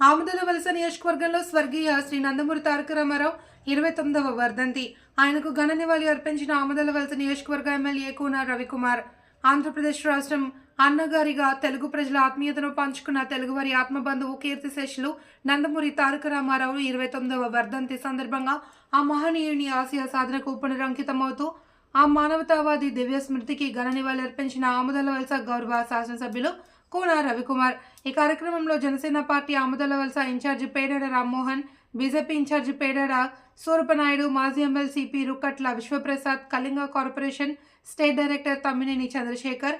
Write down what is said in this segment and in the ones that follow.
ఆముదల వలస నియోజకవర్గంలో స్వర్గీయ శ్రీ నందమూరి తారక రామారావు ఇరవై తొమ్మిదవ వర్ధంతి. ఆయనకు ఘన నివాళి అర్పించిన ఆముదల వలస నియోజకవర్గ ఎమ్మెల్యే కూన రవికుమార్. ఆంధ్రప్రదేశ్ రాష్ట్రం అన్నగారిగా తెలుగు ప్రజల ఆత్మీయతను పంచుకున్న తెలుగువారి ఆత్మబంధువు కీర్తిశేషులు నందమూరి తారక రామారావు ఇరవై తొమ్మిదవ వర్ధంతి సందర్భంగా ఆ మహనీయుని ఆశయ సాధనకు పునరంకితమవుతూ ఆ మానవతావాది దివ్య స్మృతికి ఘన నివాళి అర్పించిన ఆముదల వలస గౌరవ శాసనసభ్యులు కోన రవికుమార్? ఈ కార్యక్రమంలో Janasena party Amudalavalasa incharge Pedada Rammohan BJP incharge Pedada Surapanaidu మాజీ ఎమ్మెల్సీపీ Rukkatla Vishwaprasad Kalinga corporation state director Tammineni Chandrasekhar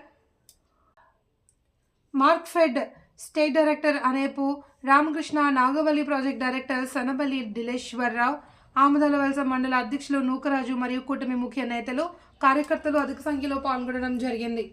Markfed state director Anepu Ramakrishna Nagavalli project director Sanabali Dileswararao Amudalavalasa మండల అధ్యక్షులు నూకరాజు మరియు కూటమి ముఖ్య నేతలు కార్యకర్తలు అధిక సంఖ్యలో పాల్గొనడం జరిగింది.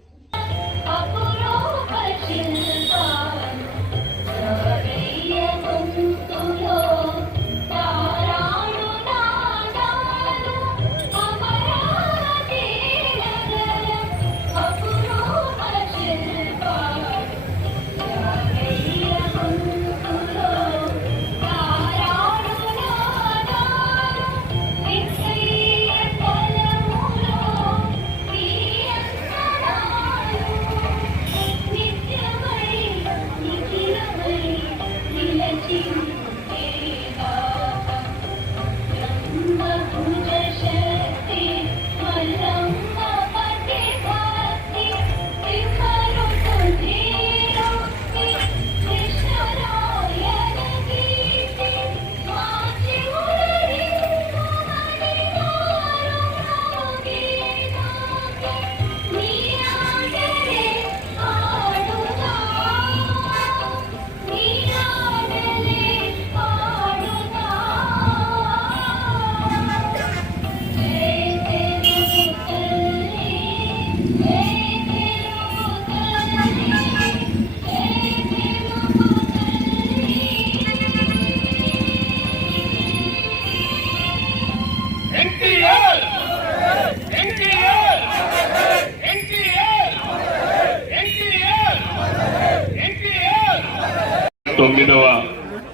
తొమ్మిదవ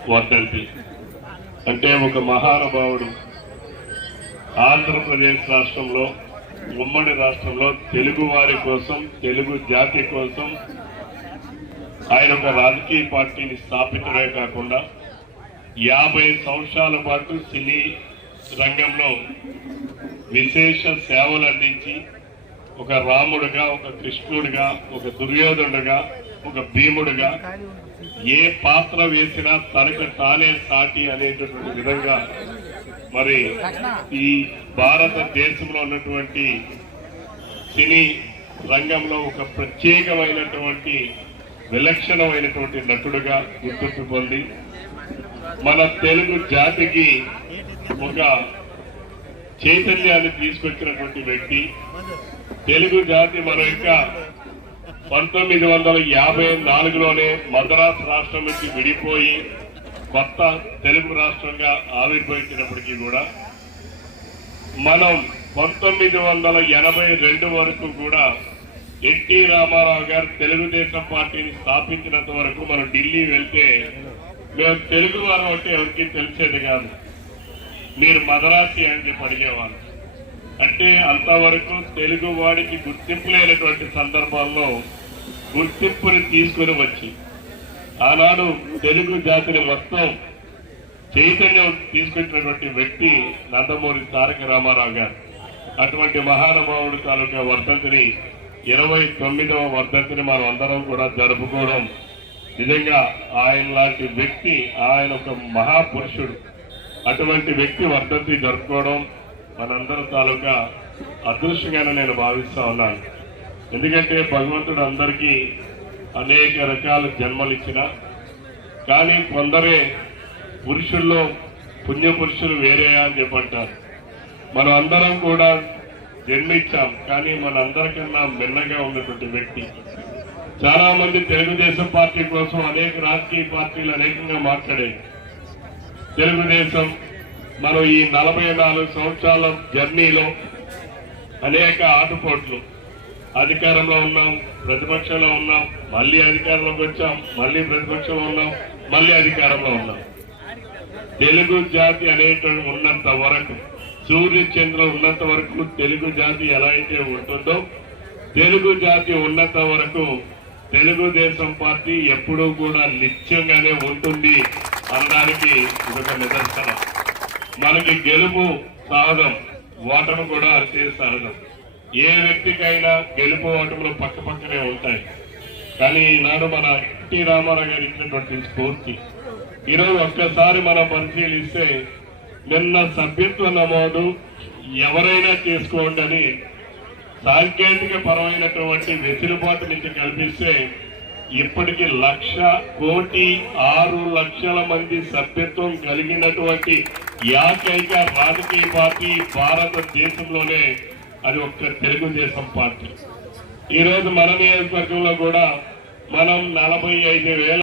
వర్ధంతి అంటే ఒక మహానుభావుడు ఆంధ్రప్రదేశ్ రాష్ట్రంలో ఉమ్మడి రాష్ట్రంలో తెలుగు వారి కోసం తెలుగు జాతి కోసం ఆయన ఒక రాజకీయ పార్టీని స్థాపించడమే కాకుండా యాభై సంవత్సరాల పాటు సినీ రంగంలో విశేష సేవలు అందించి ఒక రాముడుగా ఒక కృష్ణుడిగా ఒక దుర్యోధనుడుగా ఒక భీముడుగా ఏ పాత్ర వేసినా తనకు తానే సాటి అనేటటువంటి విధంగా మరి ఈ భారతదేశంలో ఉన్నటువంటి సినీ రంగంలో ఒక ప్రత్యేకమైనటువంటి విలక్షణమైనటువంటి నటుడుగా గుర్తింపు పొంది మన తెలుగు జాతికి ఒక చైతన్యాన్ని తీసుకొచ్చినటువంటి వ్యక్తి. తెలుగు జాతి మన యొక్క పంతొమ్మిది వందల యాభై నాలుగులోనే మద్రాసు రాష్ట్రం నుంచి విడిపోయి కొత్త తెలుగు రాష్ట్రంగా ఆవిర్భవించినప్పటికీ కూడా మనం పంతొమ్మిది వందల ఎనభై రెండు వరకు కూడా ఎన్టీ రామారావు గారు తెలుగుదేశం పార్టీని స్థాపించినంత వరకు మనం ఢిల్లీ వెళ్తే మేము తెలుగు వారం అంటే ఎవరికి తెలిసేది కాదు. మీరు మదరాసి అని చెప్పి అడిగేవాళ్ళు. అంటే అంతవరకు తెలుగు వాడికి గుర్తింపు లేనటువంటి సందర్భాల్లో గుర్తింపుని తీసుకుని వచ్చి ఆనాడు తెలుగు జాతిని మొత్తం చైతన్యం తీసుకొచ్చినటువంటి వ్యక్తి నందమూరి తారక రామారావు గారు. అటువంటి మహానుభావుడు తాలూకా వర్ధంతిని ఇరవై తొమ్మిదవ వర్ధంతిని మనం అందరం కూడా జరుపుకోవడం నిజంగా ఆయన లాంటి వ్యక్తి ఆయన ఒక మహాపురుషుడు. అటువంటి వ్యక్తి వర్ధంతి జరుపుకోవడం మనందరి తాలూకా అదృష్టంగానే నేను భావిస్తా ఉన్నాను. ఎందుకంటే భగవంతుడు అందరికీ అనేక రకాల జన్మలు ఇచ్చిన కానీ కొందరే పురుషుల్లో పుణ్య పురుషులు వేరేయా అని చెప్పంటారు. మనం అందరం కూడా జన్మించాం కానీ మనందరికన్నా మిన్నగా ఉన్నటువంటి వ్యక్తి. చాలా మంది తెలుగుదేశం పార్టీ కోసం అనేక రాజకీయ పార్టీలు అనేకంగా మాట్లాడాయి తెలుగుదేశం మనం ఈ నలభై నాలుగు సంవత్సరాల జర్నీలో అనేక ఆటుపోట్లు. అధికారంలో ఉన్నాం ప్రతిపక్షంలో ఉన్నాం మళ్ళీ అధికారంలోకి వచ్చాం మళ్ళీ ప్రతిపక్షంలో ఉన్నాం మళ్ళీ అధికారంలో ఉన్నాం. తెలుగు జాతి అనేటువంటి ఉన్నంత వరకు సూర్య చంద్ర ఉన్నంత వరకు తెలుగు జాతి ఎలా అయితే ఉంటుందో తెలుగు జాతి ఉన్నంత వరకు తెలుగుదేశం పార్టీ ఎప్పుడూ కూడా నిత్యంగానే ఉంటుంది అనడానికి ఇదొక నిదర్శనం. మనకి గెలుపు సహజం ఓటమి కూడా అంతే సహజం ఏ వ్యక్తికైనా గెలుపు ఓటములు పక్క పక్కనే ఉంటాయి. కానీ ఈనాడు మన ఎన్టీ రామారావు గారు ఇచ్చినటువంటి స్ఫూర్తి. ఈరోజు ఒక్కసారి మనం పరిశీలిస్తే నిన్న సభ్యత్వ నమోదు ఎవరైనా చేసుకోండి అని సాంకేతిక పరమైనటువంటి వెసులుబాటు నుంచి కల్పిస్తే ఇప్పటికి లక్ష కోటి ఆరు లక్షల మంది సభ్యత్వం కలిగినటువంటి ఏకైక రాజకీయ పార్టీ భారతదేశంలోనే అది ఒక్క తెలుగుదేశం పార్టీ. ఈ రోజు మన నియోజకవర్గంలో కూడా మనం నలభై ఐదు వేల